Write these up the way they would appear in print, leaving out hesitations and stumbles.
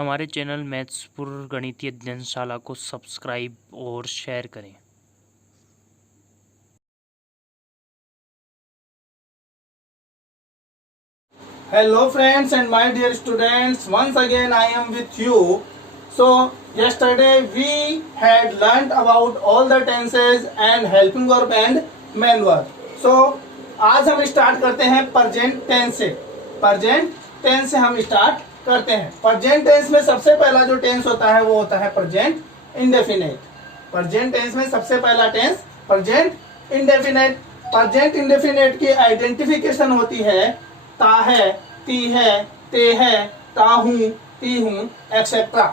हमारे चैनल मैथ्सपुर गणितीय अध्ययनशाला को सब्सक्राइब और शेयर करें। Hello friends and my dear students, once again I am with you. So yesterday we had learnt about all the tenses and helping verb and main verb. So आज हम start करते हैं present tense से। Present tense से हम start करते हैं। Present tense में सबसे पहला जो टेंस होता है वो होता है प्रेजेंट इंडेफिनेट। प्रेजेंट टेंस में सबसे पहला tense present indefinite. Present indefinite की आइडेंटिफिकेशन होती है ता है, ती है, ते है, ताहू, ती हूं, एक्सेट्रा।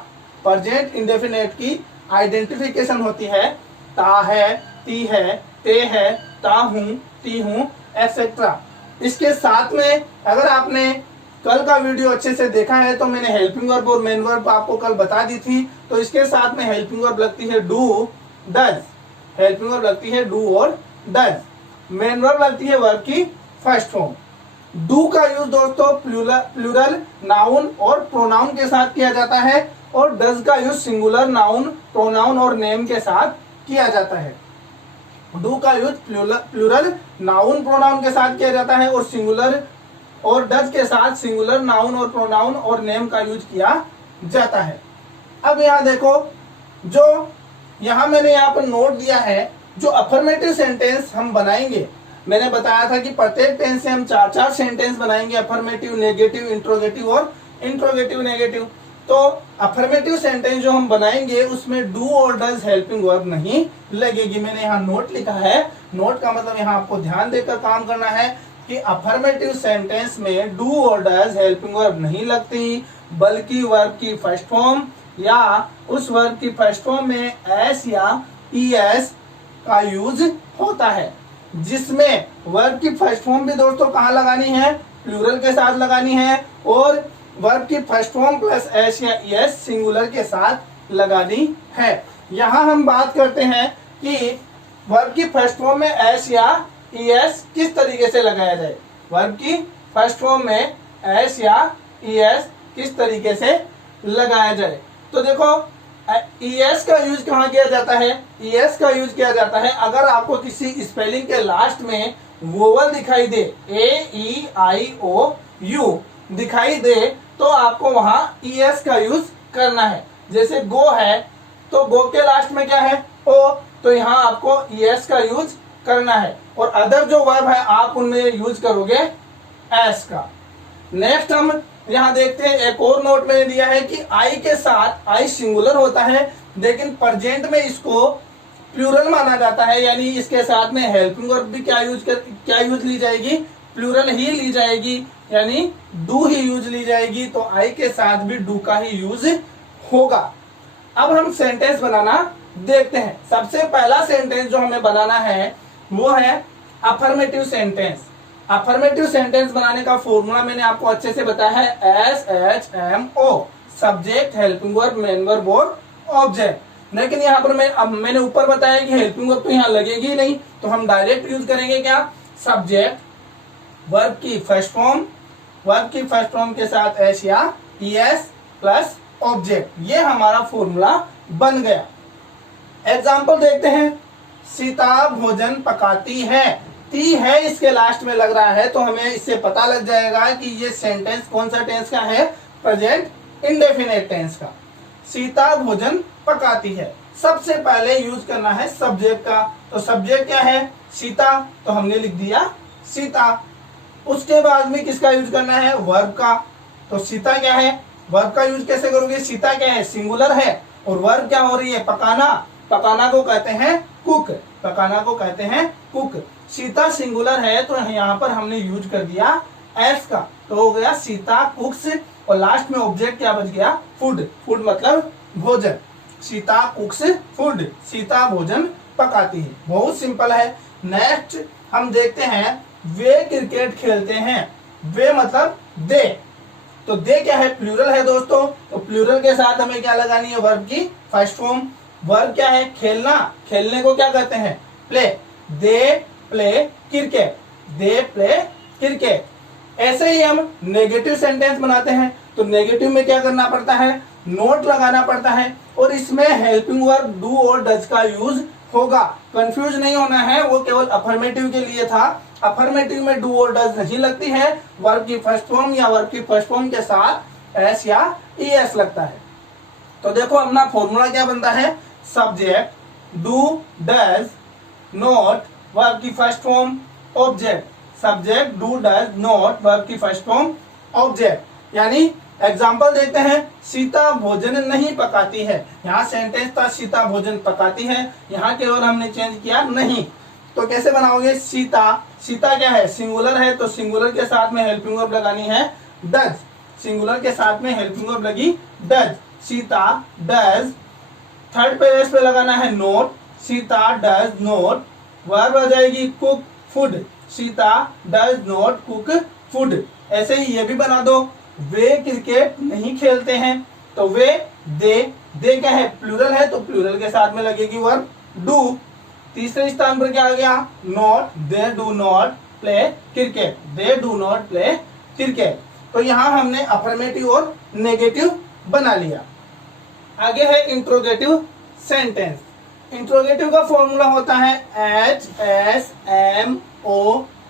प्रेजेंट इंडेफिनेट की आइडेंटिफिकेशन होती है ता है, ती है, ते है, ताहू, ती हूं, एक्सेट्रा। इसके साथ में अगर आपने कल का वीडियो अच्छे से देखा है तो मैंने हेल्पिंग वर्ब और मेन वर्ब आपको कल बता दी थी। तो इसके साथ में हेल्पिंग वर्ब लगती है डू, डज। हेल्पिंग वर्ब लगती है डू और डज। मेन वर्ब लगती है वर्ब की फर्स्ट फॉर्म। डू का यूज दोस्तों प्लूरल नाउन और प्रोनाउन के साथ किया जाता है और डज का यूज सिंगुलर नाउन, प्रोनाउन और नेम के साथ किया जाता है। डू का यूज प्लूरल नाउन प्रोनाउन के साथ किया जाता है और सिंगुलर और डज के साथ सिंगुलर नाउन और प्रोनाउन और नेम का यूज किया जाता है। अब यहाँ देखो, जो यहाँ मैंने यहाँ पर नोट दिया है, जो अफर्मेटिव सेंटेंस हम बनाएंगे, मैंने बताया था कि प्रत्येक टेंस से हम चार चार सेंटेंस बनाएंगे, अफर्मेटिव, नेगेटिव, इंट्रोगेटिव और इंट्रोगेटिव नेगेटिव। तो अफर्मेटिव सेंटेंस जो हम बनाएंगे उसमें डू और डज हेल्पिंग वर्ब नहीं लगेगी। मैंने यहाँ नोट लिखा है। नोट का मतलब यहाँ आपको ध्यान देकर काम करना है कि अफर्मेटिव सेंटेंस में डू और डज हेल्पिंग वर्ब नहीं लगती, बल्कि वर्ब की फर्स्ट फॉर्म या उस वर्ब की फर्स्ट फॉर्म में एस या ईएस का यूज होता है, जिसमें वर्ब की फर्स्ट फॉर्म भी दोस्तों कहाँ लगानी है? प्लूरल के साथ लगानी है और वर्ब की फर्स्ट फॉर्म प्लस एस या ईएस सिंगुलर के साथ लगानी है। यहाँ हम बात करते हैं कि वर्ब की फर्स्ट फॉर्म में एस या ईएस किस तरीके से लगाया जाए। वर्ब की फर्स्ट फॉर्म में एस या ईएस किस तरीके से लगाया जाए। तो देखो, ईएस का यूज कहाँ किया जाता है? ईएस का यूज किया जाता है अगर आपको किसी स्पेलिंग के लास्ट में वोवल दिखाई दे, ए ई आई ओ यू दिखाई दे, तो आपको वहां ईएस का यूज करना है। जैसे गो है तो गो के लास्ट में क्या है? ओ, तो यहाँ आपको ईएस का यूज करना है। और अदर जो वर्ब है आप उनमें यूज करोगे एस का। नेक्स्ट हम यहाँ देखते हैं, एक और नोट मैंने दिया है कि आई के साथ, आई सिंगुलर होता है लेकिन प्रेजेंट में इसको प्लूरल माना जाता है, यानी इसके साथ में हेल्पिंग वर्ब भी क्या यूज ली जाएगी? प्लूरल ही ली जाएगी, यानी डू ही यूज ली जाएगी। तो आई के साथ भी डू का ही यूज होगा। अब हम सेंटेंस बनाना देखते हैं। सबसे पहला सेंटेंस जो हमें बनाना है वो है अफर्मेटिव सेंटेंस। अफर्मेटिव सेंटेंस बनाने का फॉर्मूला मैंने आपको अच्छे से बताया है, SHMO, subject, helping verb, main verb और ऑब्जेक्ट। लेकिन यहाँ पर मैंने ऊपर बताया कि हेल्पिंग वर्ब तो यहाँ लगेगी नहीं, तो हम डायरेक्ट यूज करेंगे क्या? सब्जेक्ट, वर्ब की फर्स्ट फॉर्म, वर्ब की फर्स्ट फॉर्म के साथ एस या ईएस प्लस ऑब्जेक्ट। ये हमारा फॉर्मूला बन गया। एग्जाम्पल देखते हैं। सीता भोजन पकाती है, ती है इसके लास्ट में लग रहा है, तो हमें इससे पता लग जाएगा कि ये सेंटेंस कौन सा टेंस का है? प्रेजेंट इंडेफिनेट टेंस का। सीता भोजन पकाती है, सबसे पहले यूज करना है सब्जेक्ट का। तो सब्जेक्ट क्या है? सीता, तो हमने लिख दिया सीता। उसके बाद में किसका यूज करना है? वर्ब का। तो सीता क्या है? वर्ब का यूज कैसे करोगे? सीता क्या है? सिंगुलर है और वर्ब क्या हो रही है? पकाना। पकाना को कहते हैं कुक, पकाना को कहते हैं कुक। सीता सिंगुलर है तो यहाँ पर हमने यूज कर दिया एस का, तो हो गया सीता कुक्स और लास्ट में ऑब्जेक्ट क्या बच गया? फूड। फूड मतलब भोजन। सीता कुक्स फूड, सीता भोजन पकाती है। बहुत सिंपल है। नेक्स्ट हम देखते हैं, वे क्रिकेट खेलते हैं। वे मतलब दे, तो दे क्या है? प्लूरल है दोस्तों, तो प्लूरल के साथ हमें क्या लगानी है? वर्ब की फर्स्ट फॉर्म। वर्ब क्या है? खेलना। खेलने को क्या कहते हैं? Play. They play cricket, they play cricket. ऐसे ही हम नेगेटिव सेंटेंस बनाते हैं। तो नेगेटिव में क्या करना पड़ता है, नोट लगाना पड़ता है, और इसमें हेल्पिंग वर्ब डू और डज का यूज होगा। कंफ्यूज नहीं होना है, वो केवल अफर्मेटिव के लिए था। अफर्मेटिव में डू और डज नहीं लगती है, वर्ब की फर्स्ट फॉर्म या वर्ब की फर्स्ट फॉर्म के साथ एस या ईएस लगता है। तो देखो अपना फॉर्मूला क्या बनता है, subject do does not verb की first form object, subject do does not verb की फर्स्ट फॉर्म ऑब्जेक्ट। यानी एग्जाम्पल देखते हैं, सीता भोजन नहीं पकाती है। यहाँ सेंटेंस था सीता भोजन पकाती है, यहाँ केवल हमने चेंज किया नहीं। तो कैसे बनाओगे, सीता, सीता क्या है, सिंगुलर है, तो सिंगुलर के साथ में हेल्पिंग वर्ब लगानी है डज, सिंगुलर के साथ में हेल्पिंग वर्ब लगी does, Sita does. Third person पे लगाना है not, Sita does not, verb आ जाएगी cook food, Sita does not cook food. ऐसे ही ये भी बना दो, वे क्रिकेट नहीं खेलते हैं, तो वे दे क्या है, प्लूरल है, तो प्लूरल के साथ में लगेगी वर्ब डू। तीसरे स्थान पर क्या आ गया, not, they do not play cricket, they do not play cricket. तो यहाँ हमने अफर्मेटिव और नेगेटिव बना लिया। आगे है इंट्रोगेटिव सेंटेंस। इंट्रोगेटिव का फॉर्मूला होता है HSMO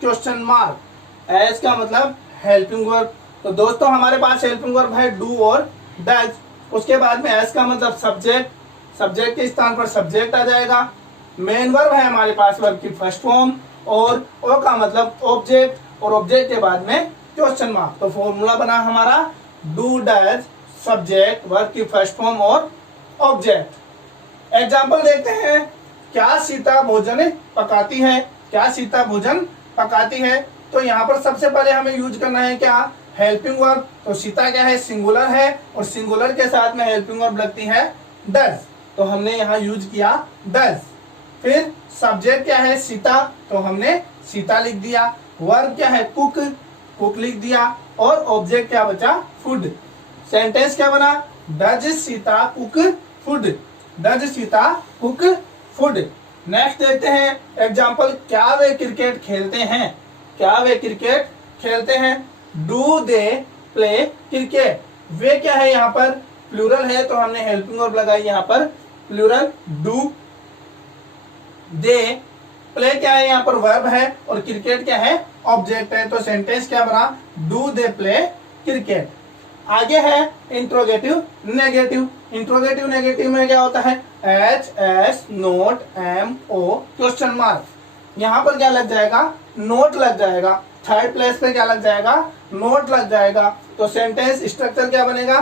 क्वेश्चन मार्क। एच का मतलब हेल्पिंग वर्ब, तो दोस्तों हमारे पास हेल्पिंग वर्ब है डू और डज। उसके बाद में एस का मतलब सब्जेक्ट, सब्जेक्ट के स्थान पर सब्जेक्ट आ जाएगा। मेन वर्ब है हमारे पास वर्ब की फर्स्ट फॉर्म, और ओ का मतलब ऑब्जेक्ट, और ऑब्जेक्ट के बाद में क्वेश्चन मार्क। तो फॉर्मूला बना हमारा डू डज सब्जेक्ट वर्ब की फर्स्ट फॉर्म और ऑब्जेक्ट। एग्जाम्पल देखते हैं, क्या सीता भोजन पकाती है, क्या सीता भोजन पकाती है। तो यहाँ पर सबसे पहले हमें यूज करना है क्या, हेल्पिंग वर्ब। तो सीता क्या है, सिंगुलर है, और सिंगुलर के साथ में हेल्पिंग वर्ब लगती है डज, तो हमने यहाँ यूज किया डज। फिर सब्जेक्ट क्या है, सीता, तो हमने सीता लिख दिया। वर्ब क्या है, कुक, कुक लिख दिया, और ऑब्जेक्ट क्या बचा, फूड। सेंटेंस क्या बना, does Sita cook food, does Sita cook food. Next देखते हैं एग्जाम्पल, क्या वे क्रिकेट खेलते हैं, क्या वे क्रिकेट खेलते हैं। डू दे प्ले क्रिकेट, वे क्या है यहाँ पर, प्लूरल है, तो हमने हेल्पिंग वर्ब लगाई यहाँ पर प्लूरल डू। दे प्ले क्या है यहाँ पर, वर्ब है, और क्रिकेट क्या है, ऑब्जेक्ट है, तो सेंटेंस क्या बना, डू दे प्ले क्रिकेट। आगे है इंट्रोगेटिव नेगेटिव। इंट्रोगेटिव नेगेटिव में क्या होता है, HS note MO question mark. यहाँ पर क्या लग जाएगा, नोट लग जाएगा। थर्ड प्लेस पे क्या लग जाएगा, नोट लग जाएगा। तो सेंटेंस स्ट्रक्चर क्या बनेगा,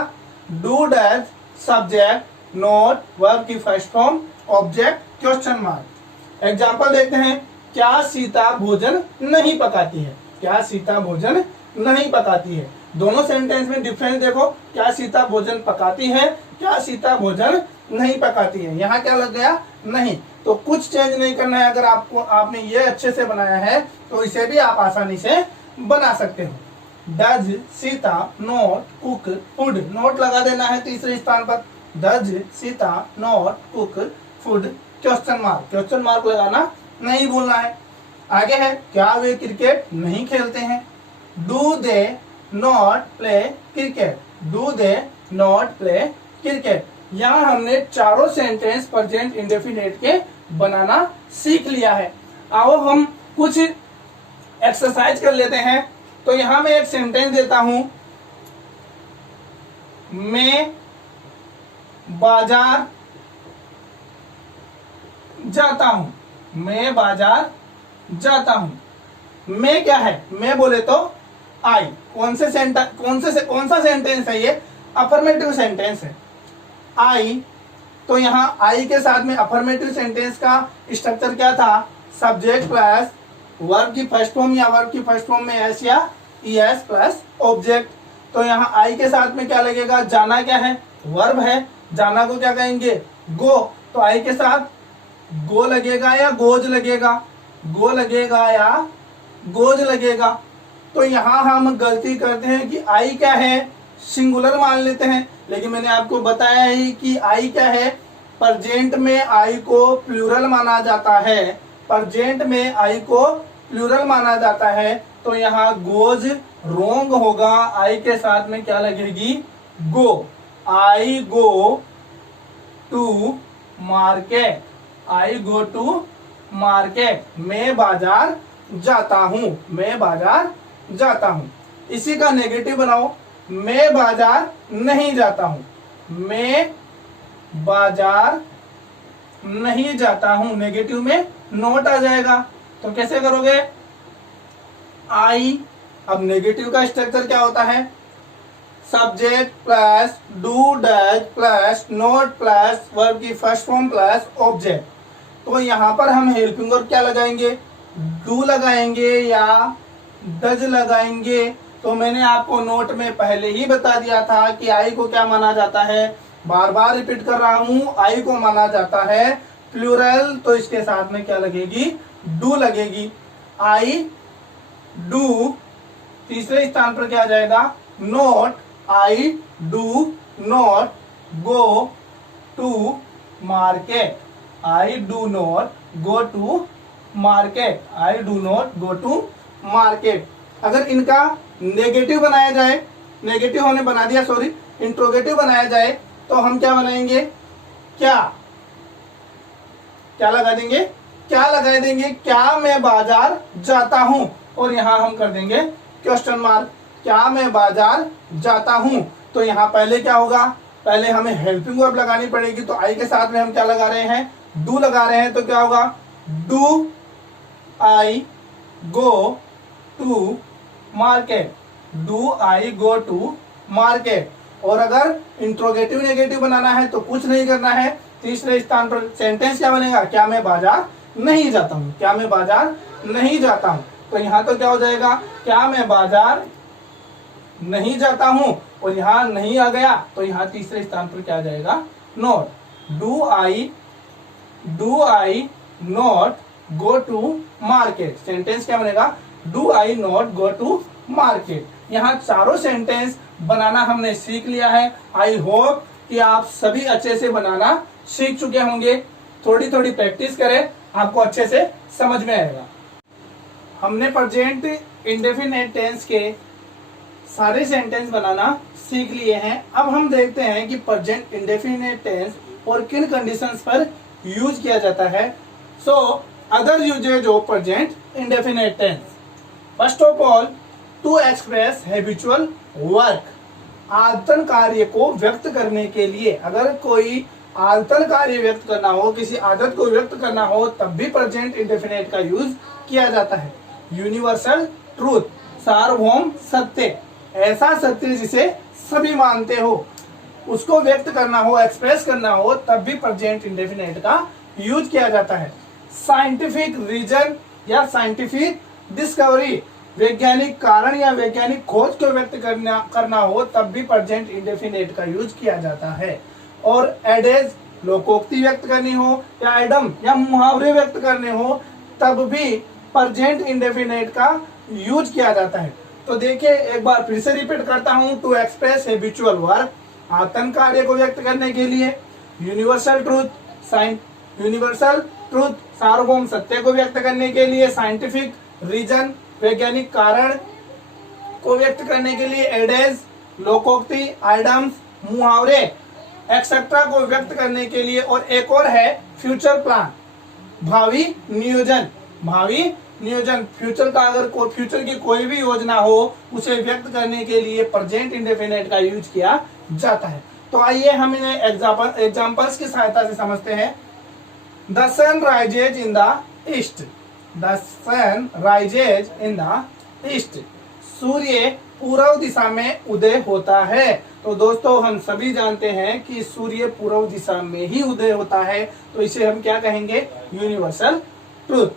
do does subject not verb की first form object question mark. Example देखते हैं, क्या सीता भोजन नहीं पकाती है, क्या सीता भोजन नहीं पकाती है। दोनों सेंटेंस में डिफरेंस देखो, क्या सीता भोजन पकाती है, क्या सीता भोजन नहीं पकाती है। यहाँ क्या लग गया, नहीं। तो कुछ चेंज नहीं करना है। अगर आपने ये अच्छे से बनाया है तो इसे भी आप आसानी से बना सकते हो। Does Sita not cook food, note लगा देना है तीसरे स्थान पर, does Sita not cook food question mark, question mark लगाना नहीं भूलना है। आगे है, क्या वे क्रिकेट नहीं खेलते हैं। Do they not play cricket, do they not play cricket. यहाँ हमने चारों सेंटेंस प्रेजेंट इंडेफिनिट के बनाना सीख लिया है। आओ हम कुछ एक्सरसाइज कर लेते हैं। तो यहाँ मैं एक सेंटेंस देता हूं, मैं बाजार जाता हूं, मैं बाजार जाता हूं। मैं क्या है, मैं बोले तो आई। कौन सा सेंटेंस है ये, अफर्मेटिव सेंटेंस है। आई, तो यहाँ आई के साथ में अफर्मेटिव सेंटेंस का स्ट्रक्चर क्या था, सब्जेक्ट प्लस वर्ब की फर्स्ट फॉर्म या वर्ब की फर्स्ट फॉर्म में एस या ईएस प्लस ऑब्जेक्ट। तो यहाँ आई के साथ में क्या लगेगा, जाना क्या है, वर्ब है, जाना को क्या कहेंगे, गो। तो आई के साथ गो लगेगा या गोज लगेगा, गो लगेगा या गोज लगेगा। तो यहाँ हम गलती करते हैं कि आई क्या है, सिंगुलर मान लेते हैं, लेकिन मैंने आपको बताया ही कि आई क्या है, प्रेजेंट में आई को प्लूरल माना जाता है, प्रेजेंट में आई को प्लूरल माना जाता है। तो यहाँ गोज रोंग होगा, आई के साथ में क्या लगेगी, go. I go to market, I go to market, मैं बाजार जाता हूं, मैं बाजार जाता हूं। इसी का नेगेटिव बनाओ, मैं बाजार नहीं जाता हूं, मैं बाजार नहीं जाता हूं, नेगेटिव में नोट आ जाएगा। तो कैसे करोगे, आई, अब नेगेटिव का स्ट्रक्चर क्या होता है, subject plus do dash plus note plus verb की फर्स्ट फॉर्म प्लस ऑब्जेक्ट। तो यहां पर हम हेल्पिंग वर्ब क्या लगाएंगे, डू लगाएंगे या डज लगाएंगे। तो मैंने आपको नोट में पहले ही बता दिया था कि आई को क्या माना जाता है, बार बार रिपीट कर रहा हूं, आई को माना जाता है प्लूरल। तो इसके साथ में क्या लगेगी, डू लगेगी। आई डू, तीसरे स्थान पर क्या आ जाएगा, not, I do not go to market, I do not go to market, I do not go to market. अगर इनका नेगेटिव बनाया जाए, नेगेटिव हमने बना दिया, सॉरी, इंट्रोगेटिव बनाया जाए, तो हम क्या बनाएंगे, क्या, क्या लगा देंगे, क्या लगा देंगे, क्या मैं बाजार जाता हूं, और यहां हम कर देंगे क्वेश्चन मार्क, क्या मैं बाजार जाता हूं। तो यहां पहले क्या होगा, पहले हमें हेल्पिंग वर्ब लगानी पड़ेगी। तो आई के साथ में हम क्या लगा रहे हैं, डू लगा रहे हैं। तो क्या होगा, do I go to market, do I go to market. और अगर इंट्रोगेटिव नेगेटिव बनाना है तो कुछ नहीं करना है, तीसरे स्थान पर सेंटेंस क्या बनेगा, क्या मैं बाजार नहीं जाता हूं, क्या मैं बाजार नहीं जाता हूं। तो यहां तो क्या हो जाएगा, क्या मैं बाजार नहीं जाता हूं, और यहां नहीं आ गया तो यहां तीसरे स्थान पर क्या आ जाएगा, not. Do I not go to market, sentence क्या बनेगा, do I not go to market. यहाँ चारों सेंटेंस बनाना हमने सीख लिया है। आई होप कि आप सभी अच्छे से बनाना सीख चुके होंगे। थोड़ी थोड़ी प्रैक्टिस करें, आपको अच्छे से समझ में आएगा। हमने प्रेजेंट इंडेफिनिट टेंस के सारे सेंटेंस बनाना सीख लिए हैं। अब हम देखते हैं कि प्रेजेंट इंडेफिनिट टेंस और किन कंडीशंस पर यूज किया जाता है। So other usages of present indefinite tense, first of all, to express habitual work, आदतन कार्य को व्यक्त करने के लिए। अगर कोई आदतन कार्य व्यक्त करना हो, किसी आदत को व्यक्त करना हो, तब भी प्रेजेंट इंडेफिनिट का यूज किया जाता है। यूनिवर्सल ट्रूथ, सार्वभौम सत्य, ऐसा सत्य जिसे सभी मानते हो, उसको व्यक्त करना हो, एक्सप्रेस करना हो, तब भी प्रेजेंट इंडेफिनिट का यूज किया जाता है। साइंटिफिक रीजन या साइंटिफिक डिस्कवरी, वैज्ञानिक कारण या वैज्ञानिक खोज को व्यक्त करना हो, तब भी प्रेजेंट इंडेफिनिट का यूज किया जाता है। और एडेज, लोकोक्ति व्यक्त करनी हो, या एडम या मुहावरे व्यक्त करने हो, तब भी प्रेजेंट इंडेफिनिट का यूज किया जाता है। तो देखिए, एक बार फिर से रिपीट करता हूं, टू एक्सप्रेस हैबिचुअल वर्क, आतंक कार्य को व्यक्त करने के लिए। यूनिवर्सल ट्रूथ, सार्वभौम सत्य को व्यक्त करने के लिए। साइंटिफिक रीजन, वैज्ञानिक कारण को व्यक्त करने के लिए। एडेज, लोकोक्ति, आइडम्स, मुहावरे एक्सेट्रा को व्यक्त करने के लिए। और एक और है फ्यूचर प्लान, भावी नियोजन। भावी नियोजन, फ्यूचर का अगर फ्यूचर की कोई भी योजना हो, उसे व्यक्त करने के लिए प्रेजेंट इंडेफिनिट का यूज किया जाता है। तो आइए हम इन्हें एग्जांपल्स की सहायता से समझते हैं। The sun rises in the east, the sun rises in the east, सूर्य पूर्व दिशा में उदय होता है। तो दोस्तों, हम सभी जानते हैं कि सूर्य पूर्व दिशा में ही उदय होता है, तो इसे हम क्या कहेंगे, यूनिवर्सल ट्रूथ।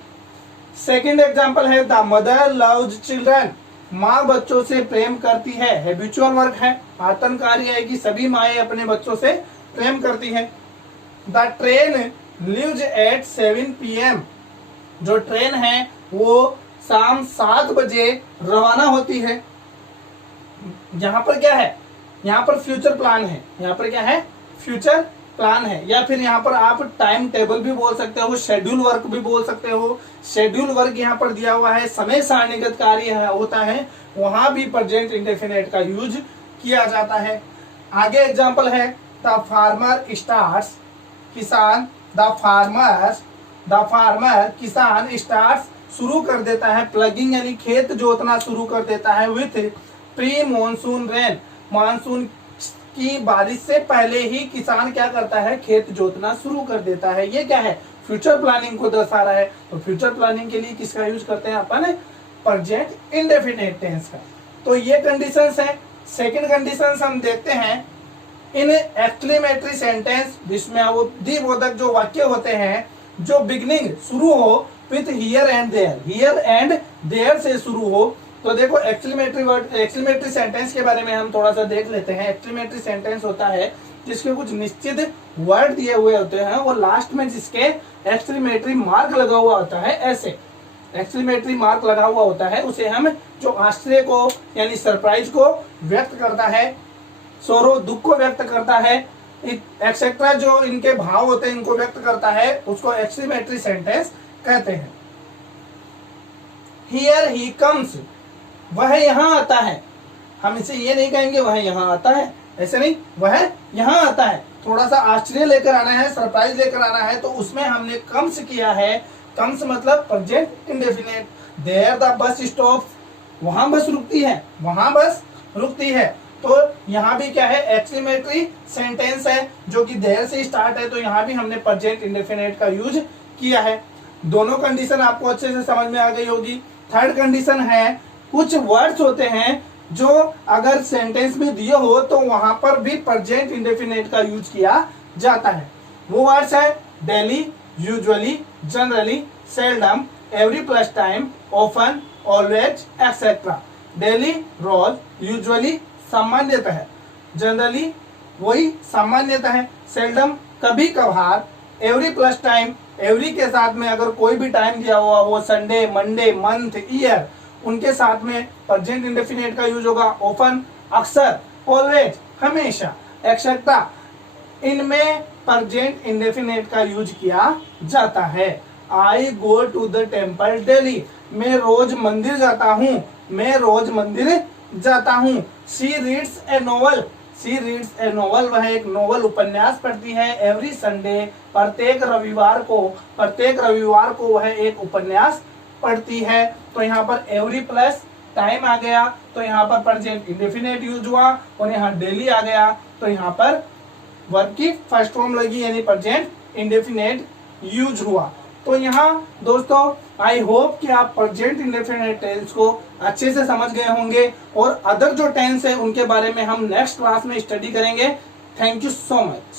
सेकेंड एग्जाम्पल है, द मदर लव्स चिल्ड्रन, माँ बच्चों से प्रेम करती है। हैबिचुअल वर्क है, आतंक कार्य है कि सभी माएँ अपने बच्चों से प्रेम करती है। The train leaves eight 7 PM, जो ट्रेन है वो शाम 7 बजे रवाना होती है। यहाँ पर क्या है, यहाँ पर फ्यूचर प्लान है, यहाँ पर क्या है, फ्यूचर प्लान है, या फिर यहाँ पर आप टाइम टेबल भी बोल सकते हो, शेड्यूल वर्क भी बोल सकते हो। शेड्यूल वर्क यहाँ पर दिया हुआ है, समय सारणीगत कार्य होता है, वहां भी प्रेजेंट इंडेफिनिट का यूज किया जाता है। आगे एग्जांपल है द फार्मर स्टार्ट्स, किसान, द फार्मर किसान स्टार्ट्स शुरू कर देता है, प्लगिंग यानी खेत जोतना शुरू कर देता है, with pre monsoon rain, monsoon की बारिश से पहले ही किसान क्या करता है, खेत जोतना शुरू कर देता है। ये क्या है, फ्यूचर प्लानिंग को दर्शा रहा है। तो फ्यूचर प्लानिंग के लिए किसका यूज करते हैं अपन, प्रेजेंट इंडेफिनिट टेंस का। तो ये कंडीशंस है। सेकंड कंडीशंस हम देखते हैं इन एक्सक्लेमेटरी सेंटेंस, जिसमें वो द्विबोधक जो वाक्य होते हैं, जो बिगनिंग शुरू हो with here and there, here and there से शुरू हो। तो देखो एक्सक्लेमेटरी सेंटेंस के बारे में हम थोड़ा सा देख लेते हैं। एक्सक्लेमेटरी सेंटेंस होता है जिसके कुछ निश्चित वर्ड दिए हुए होते हैं, वो लास्ट में जिसके एक्सक्लेमेटरी मार्क लगा हुआ होता है, ऐसे एक्सक्लेमेटरी मार्क लगा हुआ होता है, उसे हम जो आश्चर्य को यानी सरप्राइज को व्यक्त करता है, सोरो दुख को व्यक्त करता है, एक्सेट्रा जो इनके भाव होते हैं इनको व्यक्त करता है, उसको एक्सक्लेमेटरी सेंटेंस कहते हैं। हियर ही कम्स, वह यहाँ आता है। हम इसे ये नहीं कहेंगे वह यहाँ आता है, ऐसे नहीं, वह यहाँ आता है। थोड़ा सा आश्चर्य लेकर आना है, सरप्राइज लेकर आना है, तो उसमें हमने कम्स किया है। कम्स मतलब present indefinite. There the bus stop, वहां बस रुकती है, वहां बस रुकती है। तो यहाँ भी क्या है, एक्सक्लेमेटरी सेंटेंस है जो कि देयर से स्टार्ट है, तो यहाँ भी हमने प्रेजेंट इंडेफिनिट का यूज किया है। दोनों कंडीशन आपको अच्छे से समझ में आ गई होगी। थर्ड कंडीशन है, कुछ वर्ड्स होते हैं जो अगर सेंटेंस में दिए हो तो वहां पर भी प्रेजेंट इंडेफिनिट का यूज किया जाता है। वो वर्ड्स है daily, usually, generally, seldom, every plus time, often, always, etcetera. Daily रोज, यूजुअली सामान्यतः, जनरली वही सामान्यतः, सेल्डम कभी कभार, एवरी प्लस टाइम, एवरी के साथ में अगर कोई भी टाइम दिया हुआ हो, संडे, मंडे, मंथ, ईयर, उनके साथ में प्रेजेंट इंडेफिनिट का यूज होगा। ऑफन अक्सर, ऑलवेज हमेशा, एक्सेट्रा इनमें प्रेजेंट इंडेफिनिट का यूज किया जाता है। I go to the temple daily, मैं रोज मंदिर जाता हूँ, मैं रोज मंदिर जाता हूँ। She reads A novel, she reads A novel, वह एक नोवेल उपन्यास पढ़ती है। एवरी संडे, प्रत्येक रविवार को वह एक उपन्यास पढ़ती है। तो यहाँ पर एवरी प्लस टाइम आ गया, तो यहाँ पर प्रेजेंट इंडेफिनिट यूज हुआ, और यहाँ डेली आ गया, तो यहाँ पर वर्ब की फर्स्ट फॉर्म लगी, यानी प्रेजेंट इंडेफिनिट यूज हुआ। तो यहाँ दोस्तों आई होप कि आप प्रेजेंट इंडेफिनिट टेंस को अच्छे से समझ गए होंगे, और अदर जो टेंस है उनके बारे में हम नेक्स्ट क्लास में स्टडी करेंगे। Thank you so much.